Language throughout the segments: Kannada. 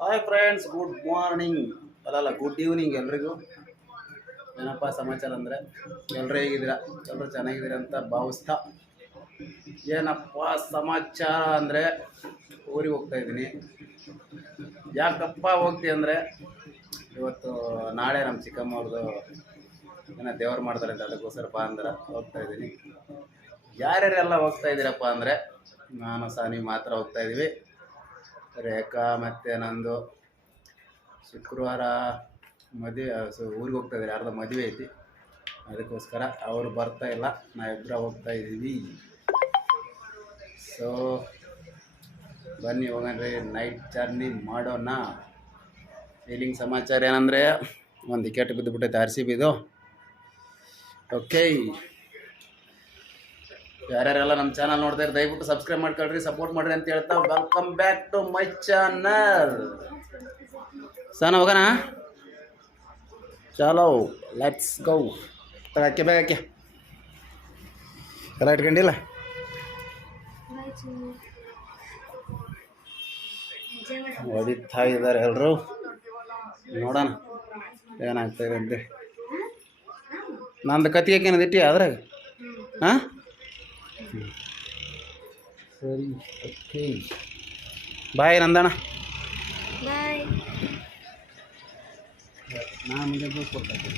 ಹಾಯ್ ಫ್ರೆಂಡ್ಸ್, ಗುಡ್ ಮಾರ್ನಿಂಗ್ ಅಲ್ಲಲ್ಲ ಗುಡ್ ಈವ್ನಿಂಗ್ ಎಲ್ರಿಗೂ. ಏನಪ್ಪ ಸಮಾಚಾರ ಅಂದರೆ ಎಲ್ಲರೂ ಹೇಗಿದ್ದೀರಾ? ಎಲ್ಲರೂ ಚೆನ್ನಾಗಿದ್ದೀರಾ ಅಂತ ಭಾವಿಸ್ತಾ, ಏನಪ್ಪ ಸಮಾಚಾರ ಅಂದರೆ ಊರಿಗೆ ಹೋಗ್ತಾ ಇದ್ದೀನಿ. ಯಾಕಪ್ಪ ಹೋಗ್ತೀವಿ ಅಂದರೆ ಇವತ್ತು ನಾಳೆ ನಮ್ಮ ಚಿಕ್ಕಮ್ಮವ್ರದ್ದು ಏನೋ ದೇವ್ರು ಮಾಡ್ತಾರೆ ಅಂತ, ಅದಕ್ಕೋಸ್ಕರ ಬಾ ಅಂದ್ರೆ ಹೋಗ್ತಾ ಇದ್ದೀನಿ. ಯಾರ್ಯಾರೆಲ್ಲ ಹೋಗ್ತಾ ಇದ್ದೀರಪ್ಪ ಅಂದರೆ ನಾನು ಸಾನಿ ಮಾತ್ರ ಹೋಗ್ತಾ ಇದ್ದೀವಿ. ರೇಖಾ ಮತ್ತು ನಂದು ಶುಕ್ರವಾರ ಮದುವೆ ಊರಿಗೆ ಹೋಗ್ತಾ ಇದ್ದಾರೆ, ಯಾರ್ದು ಮದುವೆ ಐತಿ, ಅದಕ್ಕೋಸ್ಕರ ಅವರು ಬರ್ತಾ ಇಲ್ಲ, ನಾವಿಬ್ಬರ ಹೋಗ್ತಾ ಇದ್ದೀವಿ. ಸೊ ಬನ್ನಿ ಹೋಗಣ್ರಿ, ನೈಟ್ ಜರ್ನಿ ಮಾಡೋಣ. ಫೀಲಿಂಗ್ ಸಮಾಚಾರ ಏನಂದರೆ ಒಂದು ವಿಕೆಟ್ ಬಿದ್ದುಬಿಟ್ಟೈತೆ RCBದು. ಓಕೆ, ಯಾರ್ಯಾರೆಲ್ಲ ನಮ್ಮ ಚಾನಲ್ ನೋಡ್ತಾರೆ ದಯವಿಟ್ಟು ಸಬ್ಸ್ಕ್ರೈಬ್ ಮಾಡ್ಕೊಳ್ರಿ, ಸಪೋರ್ಟ್ ಮಾಡ್ರಿ ಅಂತ ಹೇಳ್ತಾ welcome back to my channel. ಸಾನ ಹೋಗೋಣ, ಚಲೋ ಲೆಟ್ಸ್ ಗೋ. ತಗಕ್ಕೆ ಬೇಗಕ್ಕೆ ಎಲ್ಲ ಇಟ್ಕೊಂಡಿಲ್ಲ. ಹೊಡಿತಾ ಇದ್ದಾರೆ ಎಲ್ಲರೂ, ನೋಡೋಣ ಏನಾಗ್ತಾಯಿದೆ ಅಂತೆ. ನಂದು ಕತ್ತಿಗೆ ಏನದು ಇಟ್ಟಿ ಅದ್ರಾಗ? ಹಾಂ ಸರಿ, ಓಕೆ ಬಾಯ್ ನಂದಣ್ಣ. ನಾನು ಮುಂದೆ ಕೊಡ್ತೀನಿ.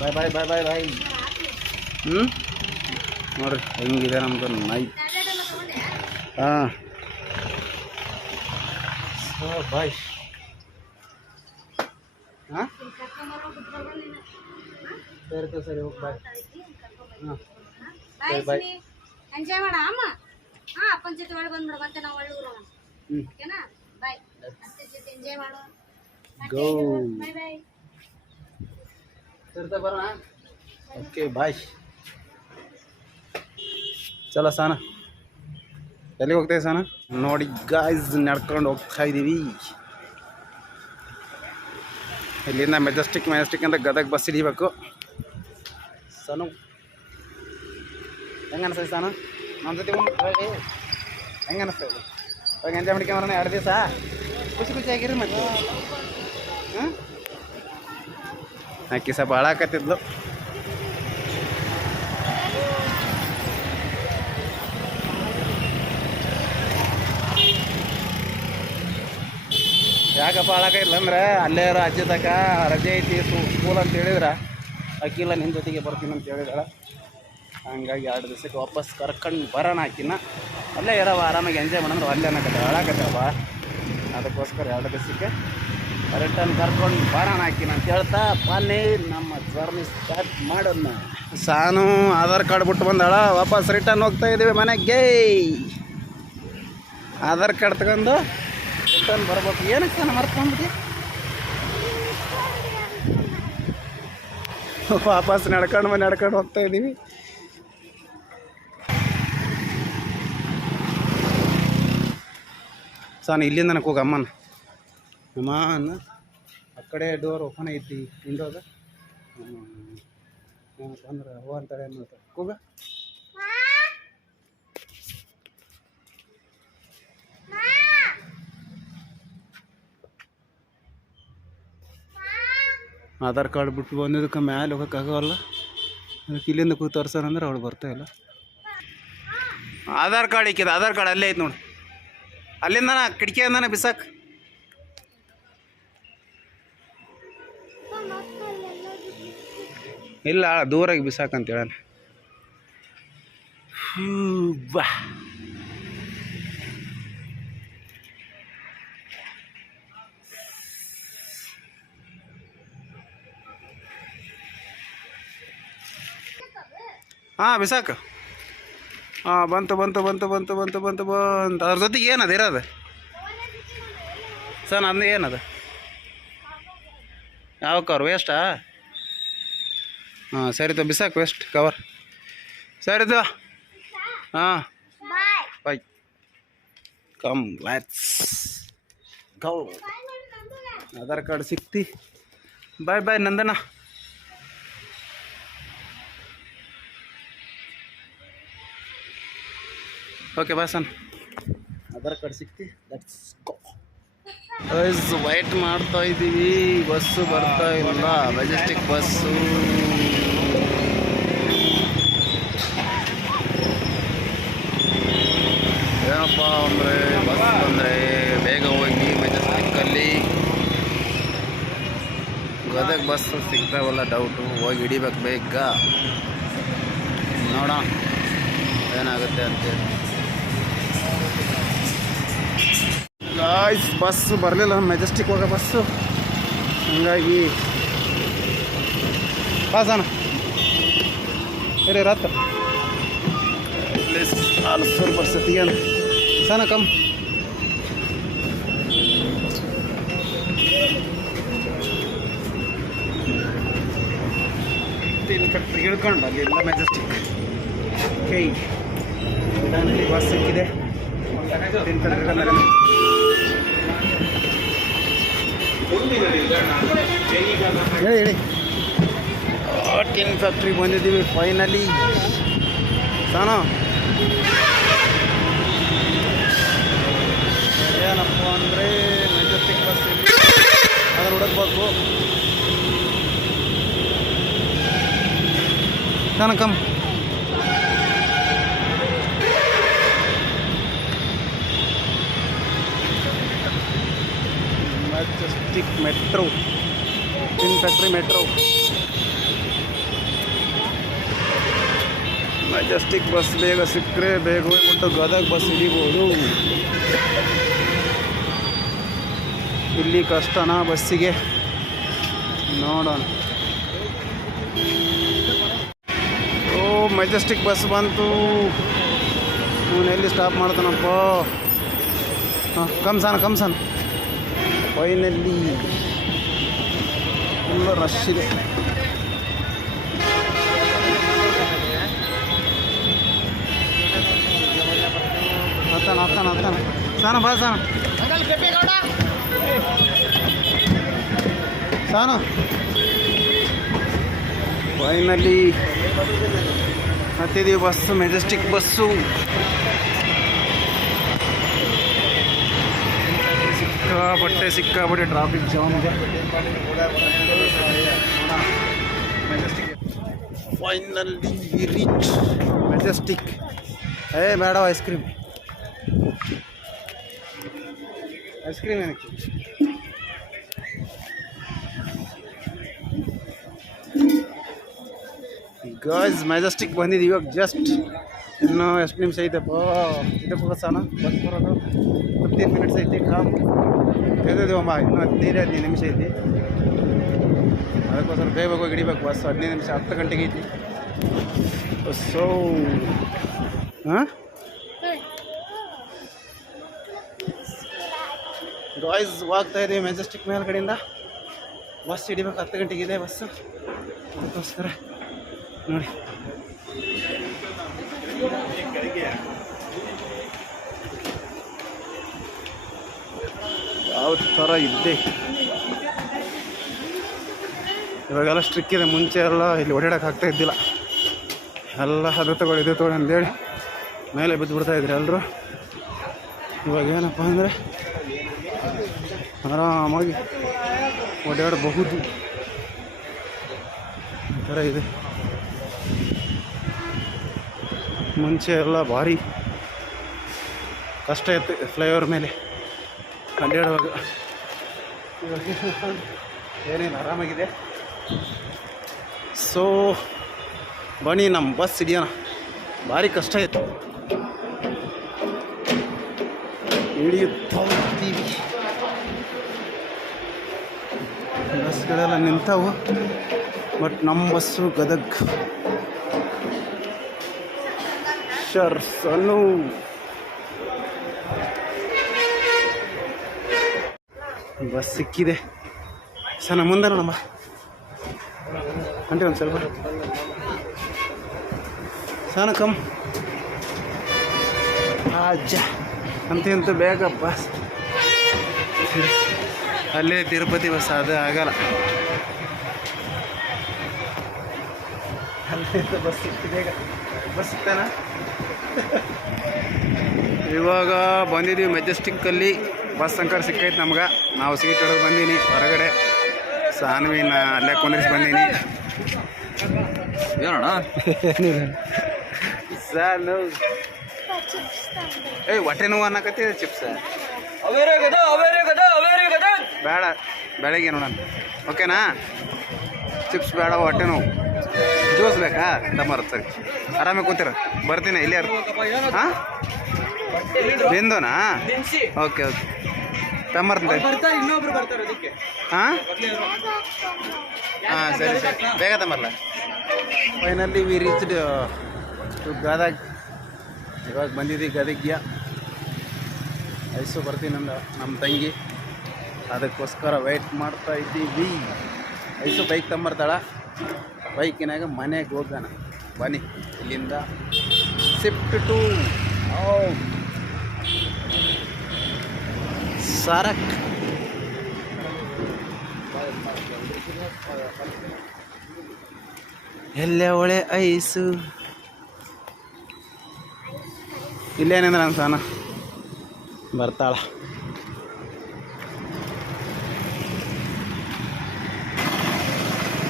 ಬಾಯ್ ಬಾಯ್ ಬಾಯ್ ಬಾಯ್ ಬಾಯ್. ನೋಡ್ರಿ ಹೆಂಗಿದೆ ನಮ್ಮದು ನೈಟ್. ಹಾಂ ಬಾಯ್. ಹಾಂ ಸರಿ ಸರಿ, ಹೋಗಿ ಬಾಯ್. ಹಾಂ ಸರಿ ಬಾಯ್. ಎಂಜಾಯ್ ಮಾಡ ಅಮ್ಮ. ಹಾಂ ಅಪ್ಪನ ಜೊತೆ ಒಳಗೆ ಬಂದ್ಬಿಡು, ಮತ್ತೆ ನಾವು ಒಳ್ಳೆ ಊರು ಓಕೆನಾ? ಬಾಯ್. ಅತ್ತೆ ಜೊತೆ ಎಂಜಾಯ್ ಮಾಡು. ಗೋ. ಬಾಯ್ ಬಾಯ್. ಸರಿ ಬರೋಣ. Okay bye. ಚಲೋ ಸಾನ, ಎಲ್ಲಿಗೆ ಹೋಗ್ತಾಯಿದ್ದೀವಿ ಸಾನ? ನೋಡಿ ಗಾಯ್ಸ್, ನಡ್ಕೊಂಡು ಹೋಗ್ತಾ ಇದ್ದೀವಿ. ಇಲ್ಲಿಂದ ಮೆಜೆಸ್ಟಿಕ್ ಅಂತ ಗದಗ ಬಸ್ ಹಿಡಿಬೇಕು. ಸನು ಹೆಂಗೆ ಅನಿಸ್ತೈತೆ ಸಾನು? ನಮ್ಮ ಜೊತೆ ಹೇಳಿ ಹೆಂಗೆ ಅನಿಸ್ತೈತೆ? ಇವಾಗ ಎಂಜಾಯ್ ಮಾಡ್ಕೊಂಬರೋಣ 2 ದಿವಸ, ಖುಷಿಯಾಗಿರಿ ಮತ್ತೆ. ಹಾಂ ಆಕಿ ಸ್ವಲ್ಪ ಹಾಳಾಕತ್ತಿದ್ಲು. ಯಾಕಪ್ಪ ಹಾಳಾಕಿಲ್ಲ ಅಂದ್ರೆ ಅಲ್ಲೇ ಇರೋ ಅಜ್ಜಿ ತಕ ರಜೆ ಐತಿ ಸ್ಕೂಲ್ ಅಂತ ಹೇಳಿದ್ರೆ ಅಕ್ಕಿಲ್ಲ ನಿನ್ನ ಜೊತೆಗೆ ಬರ್ತೀನಿ ಅಂತ ಹೇಳಿದಾಳೆ. ಹಂಗಾಗಿ 2 ದಿವಸಕ್ಕೆ ವಾಪಸ್ ಕರ್ಕೊಂಡು ಬರೋಣ. ಆಕಿನ ಅಲ್ಲೇ ಇರೋ ಆರಾಮಾಗಿ ಎಂಜಾಯ್ ಮಾಡೋಣ. ಅಲ್ಲೇ ಅನ್ನಕತ್ತೆ ಹಾಳಾಕತ್ತವ, ಅದಕ್ಕೋಸ್ಕರ 2 ದಿವಸಕ್ಕೆ ರಿಟರ್ನ್ ಕರ್ಕೊಂಡು ಬರೋಣ ಆಕಿನ ಅಂತ ಹೇಳ್ತಾ ಬನ್ನಿ ನಮ್ಮ ಜರ್ನಿ ಸ್ಟಾರ್ಟ್ ಮಾಡೋಣ. ಸಾನು ಆಧಾರ್ ಕಾರ್ಡ್ ಬಿಟ್ಟು ಬಂದಾಳ, ವಾಪಸ್ ರಿಟರ್ನ್ ಹೋಗ್ತಾ ಇದ್ದೀವಿ ಮನೆಗೆ. ಆಧಾರ್ ಕಾರ್ಡ್ ತಗೊಂಡು ರಿಟರ್ನ್ ಬರ್ಬೇಕು. ಏನಕ್ಕೆ ನಾನು ಮರ್ತ್ಕೊಂಡ್ಬಿಟ್ಟು ವಾಪಸ್ ನಡ್ಕೊಂಡು ಹೋಗ್ತಾ ಇದ್ದೀವಿ. ಸಾನು ಇಲ್ಲಿಂದ ನನಗೆ ಹೋಗಿ ಅಮ್ಮನ ಆ ಕಡೆ ಡೋರ್ ಓಪನ್ ಐತಿ ವಿಂಡೋದ. ಏನಪ್ಪ ಅಂದ್ರೆ ಹೋ ಅಂತಾರೆ ಏನು ಮಾಡ್ತಾರೆ ಕೂಗ. ಆಧಾರ್ ಕಾರ್ಡ್ ಬಿಟ್ಟು ಬಂದಿದ್ದಕ್ಕೆ ಮ್ಯಾಲೆ ಹೋಗೋಕ್ಕಾಗಲ್ಲ, ಅದಕ್ಕೆ ಇಲ್ಲಿಂದ ಕೂತು ತೋರ್ಸೋಣಂದ್ರೆ ಅವಳು ಬರ್ತಾಯಿಲ್ಲ. ಆಧಾರ್ ಕಾರ್ಡ್ ಇಕ್ಕಿದ, ಆಧಾರ್ ಕಾರ್ಡ್ ಅಲ್ಲೇ ಐತೆ ನೋಡಿ, ಅಲ್ಲಿಂದ ಕಿಟಕಿಯಿಂದಾನೆ ಬಿಸಾಕ್. ಇಲ್ಲ ದೂರಾಗಿ ಬಿಸಾಕಂತ ಹೇಳ. ಬಾ ಹಾಂ ಬಿಸಾಕ. ಹಾಂ ಬಂತು ಬಂತು ಬಂತು ಬಂತು ಬಂತು ಬಂತು ಬಂತು. ಅದ್ರ ಜೊತೆಗೆ ಏನದು ಇರೋದು ಸರ್? ನಂದು ಏನದು? ಯಾವ ಕವರ್ ವೇಸ್ಟಾ? ಹಾಂ ಸರಿತು, ಬಿಸಾಕು ವೇಸ್ಟ್ ಕವರ್. ಸರಿತು, ಹಾಂ bye. Come let's go. Aadhaar card ಸಿಕ್ತಿ. ಬಾಯ್ ಬಾಯ್ ನಂದಣ್ಣ. Okay bye son, Aadhaar card ಸಿಕ್ತಿ. Let's go. ವೈಟ್ ಮಾಡ್ತಾ ಇದ್ದೀವಿ, ಬಸ್ಸು ಬರ್ತಾ ಇಲ್ಲ. ಮೆಜೆಸ್ಟಿಕ್ ಬಸ್ಸು ಏನಪ್ಪ ಅಂದರೆ ಬಸ್ ಅಂದರೆ ಬೇಗ ಹೋಗಿ ಮೆಜೆಸ್ಟಿಕ್ಕಲ್ಲಿ ಗದಗ ಬಸ್ಸು ಸಿಗ್ತಾವಲ್ಲ ಡೌಟು, ಹೋಗಿ ಹಿಡಿಬೇಕು ಬೇಗ. ನೋಡೋಣ ಏನಾಗುತ್ತೆ ಅಂತೇಳಿ. ಗಾಯ್ಸ್ ಬಸ್ಸು ಬರಲಿಲ್ಲ, ಮೆಜೆಸ್ಟಿಕ್ ಹೋಗೋ ಬಸ್ಸು, ಹಂಗಾಗಿ ಪಾಸಣ ಇರೇ ರಾತ್ ಪ್ಲೀಸ್ ಆಲ್ಸರ್ ಬಸ್ ತೆಗಿಯೋಣ ಸಾನ ಕಮ್. ಫ್ಯಾಕ್ಟ್ರಿಗೆ ಹಿಡ್ಕೊಂಡು ಅಲ್ಲೆಲ್ಲ ಮೆಜೆಸ್ಟಿಕ್ ಕೈ ಬಸ್ ಸಿಕ್ಕಿದೆ. ಹೇಳಿ ಹೇಳಿ ಟಿನ್ ಫ್ಯಾಕ್ಟ್ರಿಗೆ ಬಂದಿದ್ದೀವಿ ಫೈನಲಿ. ಸಾನೋ ಏನಪ್ಪ ಅಂದರೆ ಮೆಜೆಸ್ಟಿಕ್ ಬಸ್ ಅದನ್ನು ಹುಡುಕ್ಬೇಕು. ಸಾನ come. Majestic metro, Tin Factory metro. Majestic bus ಬೇಗ ಸಿಕ್ಕರೆ ಬೇಗ ಹೋಗ್ಬಿಟ್ಟು ಗದಗ ಬಸ್ ಹಿಡಿಬೋದು. ಇಲ್ಲಿ ಕಷ್ಟನಾ ಬಸ್ಸಿಗೆ, ನೋಡೋಣ. ಓ ಮೆಜೆಸ್ಟಿಕ್ ಬಸ್ ಬಂತು, ಇವನು ಎಲ್ಲಿ ಸ್ಟಾಪ್ ಮಾಡ್ತಾನಪ್ಪ. ಹಾಂ ಕಮ್ಸಾನ ಫೈನಲ್ಲಿ ಫುಲ್ ರಶ್ ಇದೆ. ಹತ್ತಾನ ಸಾನ ಬಾ ಸಾನ ಫೈನಲ್ಲಿ ಹತ್ತಿದ್ದೀವಿ ಬಸ್ಸು, ಮೆಜೆಸ್ಟಿಕ್ ಬಸ್ಸು. ಸಿಕ್ಕಾಪಟ್ಟೆ ಟ್ರಾಫಿಕ್ ಜಾಮ್ ಇದೆ. Finally reach Majestic. ಬೇಡ ಐಸ್ ಕ್ರೀಮ್ ಏನಕ್ಕೆ. ಗಾಯ್ಸ್ ಮೆಜೆಸ್ಟಿಕ್ ಬಂದಿದ್ದು ಇವಾಗ ಜಸ್ಟ್. ಇನ್ನೂ ಎಷ್ಟು ನಿಮಿಷ ಐತೆಪ್ಪ ಇದಕ್ಕೆ ಸಾನ ಬಸ್ ಬರೋದು. 15 ಮಿನಿಟ್ಸ್ ಐತಿ. ಕೈದಿದ್ದೀವಮ್ಮ, ಇನ್ನೂ 15 ನಿಮಿಷ ಐತಿ. ಅದಕ್ಕೋಸ್ಕರ ಬೇಗ ಹೋಗಿ ಹಿಡಿಬೇಕು ಬಸ್. 15 ನಿಮಿಷ, 10 ಗಂಟೆಗೆ ಐತಿ ಬಸ್ಸು. ಹಾಂ ಗಾಯ್ಸ್ ಹೋಗ್ತಾ ಇದ್ದೀವಿ ಮೆಜೆಸ್ಟಿಕ್ ಮೇಲ್ಗಡೆಯಿಂದ. ಬಸ್ ಹಿಡಿಬೇಕು, 10 ಗಂಟೆಗಿದೆ ಬಸ್ಸು. ಅದಕ್ಕೋಸ್ಕರ ನೋಡಿ ಯಾವ ಥರ ಇದ್ದೆ. ಇವಾಗೆಲ್ಲ ಸ್ಟ್ರಿಕ್ ಇದೆ. ಮುಂಚೆ ಎಲ್ಲ ಇಲ್ಲಿ ಓಡಾಡೋಕೆ ಆಗ್ತಾ ಇದ್ದಿಲ್ಲ. ಎಲ್ಲ ಅದು ತಗೊಳ್ಳಿ ಅಂತೇಳಿ ಮೇಲೆ ಬಿದ್ದು ಬಿಡ್ತಾಯಿದ್ರು ಎಲ್ಲರೂ. ಇವಾಗ ಏನಪ್ಪ ಅಂದರೆ ಆರಾಮಾಗಿ ಓಡಾಡಬಹುದು. ಈ ಥರ ಇದೆ. ಮುಂಚೆ ಎಲ್ಲ ಭಾರಿ ಕಷ್ಟ ಇತ್ತು ಫ್ಲೈಓವರ್ ಮೇಲೆ ಅಡ್ಡಾಡುವಾಗ. ಇವಾಗ ಏನೇನು ಆರಾಮಾಗಿದೆ. ಸೊ ಬನ್ನಿ ನಮ್ಮ ಬಸ್ ಹಿಡಿಯೋಣ. ಭಾರಿ ಕಷ್ಟ ಇತ್ತು, ಹಿಡಿಯುತ್ತಾ ಇರ್ತೀವಿ. ಬಸ್ಗಳೆಲ್ಲ ನಿಂತವು, ಬಟ್ ನಮ್ಮ ಬಸ್ಸು ಗದಗ್ ಶರ್ಸನು. ಬಸ್ ಸಿಕ್ಕಿದೆ. ಸಣ್ಣ ಮುಂದೆ ನೋಡಮ್ಮ ಅಂಟೆ ಒಂದು ಸ್ವಲ್ಪ ಸಣ್ಣ ಕಮ್. ಅಜ್ಜ ಅಂತ ಬೇಗ ಬಸ್. ಅಲ್ಲೇ ತಿರುಪತಿ ಬಸ್, ಅದು ಆಗಲ್ಲ. ಅಲ್ಲೇ ಬಸ್ ಸಿಕ್ಕಿದೆ. ಈಗ ಬಸ್ ಸಿಗ್ತಾನ. ಇವಾಗ ಬಂದಿದ್ದೀವಿ ಮೆಜೆಸ್ಟಿಕ್ಕಲ್ಲಿ. ಬಸ್ ಅಂಕರ್ ಸಿಕ್ಕೈತೆ ನಮ್ಗೆ. ನಾವು ಸೀಟ್ ಹಿಡಿದು ಬಂದೀನಿ ಹೊರಗಡೆ. ಸಾನ್ವಿನ ಅಲ್ಲೇ ಕುಂದ್ರಿಸಿ ಬಂದೀನಿ. ಏನೋಣ ಸಾನು ಹೊಟ್ಟೆ ನೋವು ಅನ್ನಕತ್ತಿದೆ ಚಿಪ್ಸ್ ಬೇಡ ಬೆಳಗ್ಗೆ ನೋಡೋಣ. ಓಕೆನಾ? ಚಿಪ್ಸ್ ಬೇಡ, ಹೊಟ್ಟೆ ನೋವು. ಜ್ಯೂಸ್ ಬೇಕಾ? ತಮ್ಮರ ಸರಿ, ಆರಾಮಾಗಿ ಕೂತಿರ. ಬರ್ತೀನಿ ಇಲ್ಲಿ. ಹಾಂ ಬಿಂದುನಾ? Okay okay ತಮ್ಮರ್ತೀನಿ. ಹಾಂ ಹಾಂ ಸರಿ ಸರಿ, ಬೇಗ ತಮ್ಮರ್ಲ. Finally we reached to Gadag. ಇವಾಗ ಬಂದಿದ್ದೀವಿ ಗದಗ್ಯ. ಐಸು ಬರ್ತೀನಿ ನಮ್ಮ ತಂಗಿ, ಅದಕ್ಕೋಸ್ಕರ ವೆಯ್ಟ್ ಮಾಡ್ತಾ ಇದ್ದೀವಿ. Ice bike ತಂಬರ್ತಾಳ. ಬೈಕಿನಾಗ ಮನೆಗೆ ಹೋಗೋಣ ಬನ್ನಿ. ಇಲ್ಲಿಂದ ಶಿಫ್ಟ್ ಟು ಸಾರಕ್. ಎಲ್ಲೇ ಒಳ್ಳೆ ಐಸು ಇಲ್ಲೇನಿಂದ ನನ್ನ ಸಾನ ಬರ್ತಾಳ.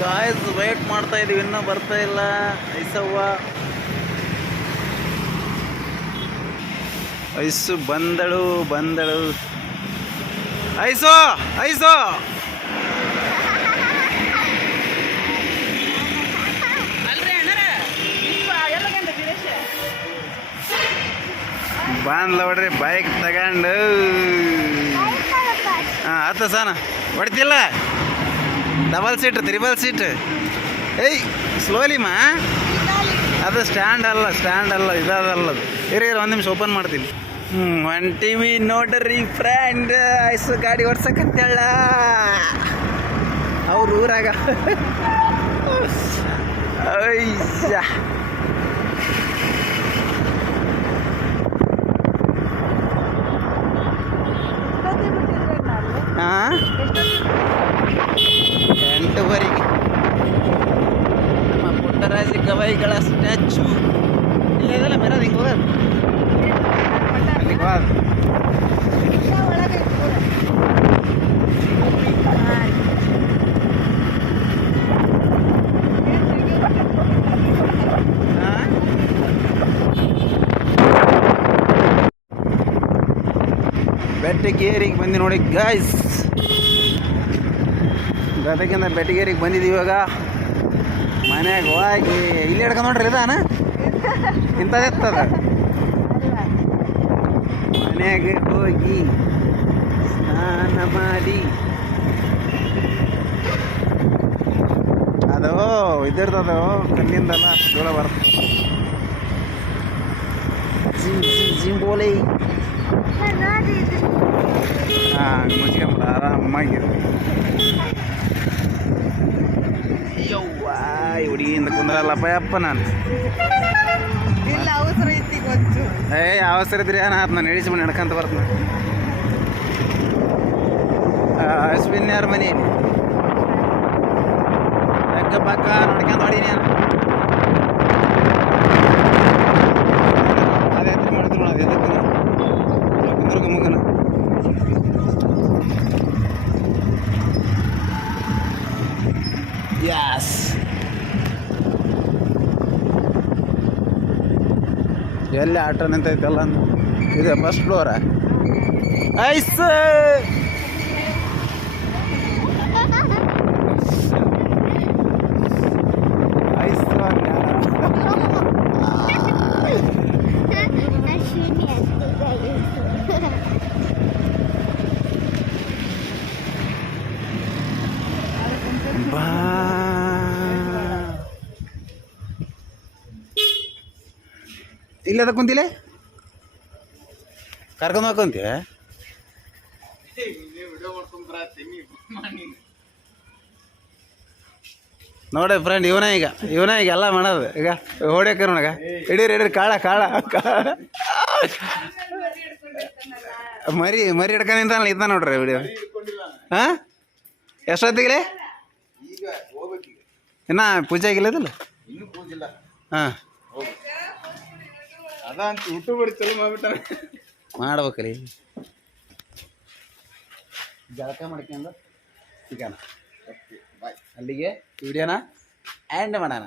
ಗಾಯ್ಸ್ ವೇಟ್ ಮಾಡ್ತಾ ಇದೀವಿ, ಇನ್ನೂ ಬರ್ತಾ ಇಲ್ಲ ಐಸವ್ವ. ಐಸು ಬಂದಳು ಐಸು ಐಸು ಬಂದ್ಲ ನೋಡ್ರಿ ಬೈಕ್ ತಗೊಂಡು. ಹಾಂ ಆತ ಸಾನ ಹೊಡ್ತಿಲ್ಲ. Double seat triple seat. ಏಯ್ ಸ್ಲೋಲಿ ಮಾ, ಅದು ಸ್ಟ್ಯಾಂಡ್ ಅಲ್ಲ ಇದಲ್ಲದು. ಇರಿ ಒಂದು ನಿಮಿಷ ಓಪನ್ ಮಾಡ್ತೀನಿ. ಹೊಂಟಿವಿ ನೋಡ್ರಿ ಫ್ರೆಂಡ್. ಐಸು ಗಾಡಿ ಓಡ್ಸಕತ್ತೇಳ ಅವ್ರ ಊರಾಗ. ಅಯ್ಯ ಹಾಂ 8:30 ನಮ್ಮ ಪುಟ್ಟರಾಜ ಗವಾಯಿಗಳ ಸ್ಟ್ಯಾಚು ಇಲ್ಲದಲ್ಲ ಮೇರ ಹಿಂಗೆ ಹೋದ ಅಲ್ಲಿಗೆ ಹೋದ. ಬೆಟ್ಟಗೇರಿಗೆ ಬಂದು ನೋಡಿ ಗಾಯ್ಸ್. ಗದಗಿಂದ ಬೆಟ್ಟಗೇರಿಗೆ ಬಂದಿದ್ದೀವಿ. ಇವಾಗ ಮನ್ಯಾಗ ಹೋಗಿ ಇಲ್ಲಿ ಹಿಡ್ಕೊಂಡು ನೋಡ್ರಿ ಇದಾನ ಇಂಥದ್ದಿರ್ತದ. ಮನೆಯಾಗೆ ಹೋಗಿ ಸ್ನಾನ ಮಾಡಿ ಅದು ಇದಿರ್ತದ ಕಲ್ಲಿಂದಲ್ಲ ಧೂಳ ಬರ್ತದೆ. ಜಿಂಬೋಲಿ ಹಾಂ ಮುಚ್ಕೊಂಬಿಡ ಆರಾಮಾಗಿರು. ಯವ್ವ ಹುಡುಗಿಯಿಂದ ಕುಂದ್ರಲ್ಲಪ್ಪ ಯಪ್ಪ ನಾನು. ಅವಸರ ಇದ್ರಿ ನಾನು ನಡೆಸ್ಬಿಟ್ಟು ನಡ್ಕೊಂತ ಬರ್ತೀನಿ. ಅಶ್ವಿನ್ ಯಾರ ಮನೆ ಅಕ್ಕ ಪಕ್ಕ ನೋಡ್ಕೊಂತ ಹೊಡೀನಿ. ಅದೇ ಮಾಡಿದ್ರು ನೋಡ ಎದಕ್ಕೆ ಕುಂದ್ರಗ ಮಗನ. ಯಾಸ್ ಎಲ್ಲಿ ಆಟೋ ನಿಂತೈತಲ್ಲ. ಇದೆ ಫಸ್ಟ್ ಫ್ಲೋರ. ಐಸ್ ಐಸ್ ಬಾ. ಇಲ್ಲದ ಕುಂತಿಲ್ಲ ಕರ್ಕೊಂಡು ಹಾಕೊಂತೀಯ. ನೋಡಿ ಫ್ರೆಂಡ್ ಇವನೇ ಈಗ ಎಲ್ಲ ಮಾಡೋದು. ಈಗ ಹೊಡ್ಯಕ ನೋಡಗ ಹಿಡೀರಿ ಕಾಳ ಮರಿ ಹಿಡ್ಕೊಂಡು ನಿಂತಾನಲ್ಲ ಇದ್ದ ನೋಡ್ರಿ ವಿಡಿಯೋ. ಹಾಂ ಎಷ್ಟೊತ್ತಿಗೆ ಇನ್ನ ಪೂಜೆ ಆಗಿಲ್ಲದಿಲ್ಲ? ಹಾಂ ಮಾಡ್ಬೇಕಲ್ಲಿ. ಜಳಕ ಮಾಡ್ಕೊಂಡು ಸಿಗೋಣ. Okay bye. ಅಲ್ಲಿಗೆ ವಿಡಿಯೋನ ಆ್ಯಂಡ್ ಮಾಡೋಣ.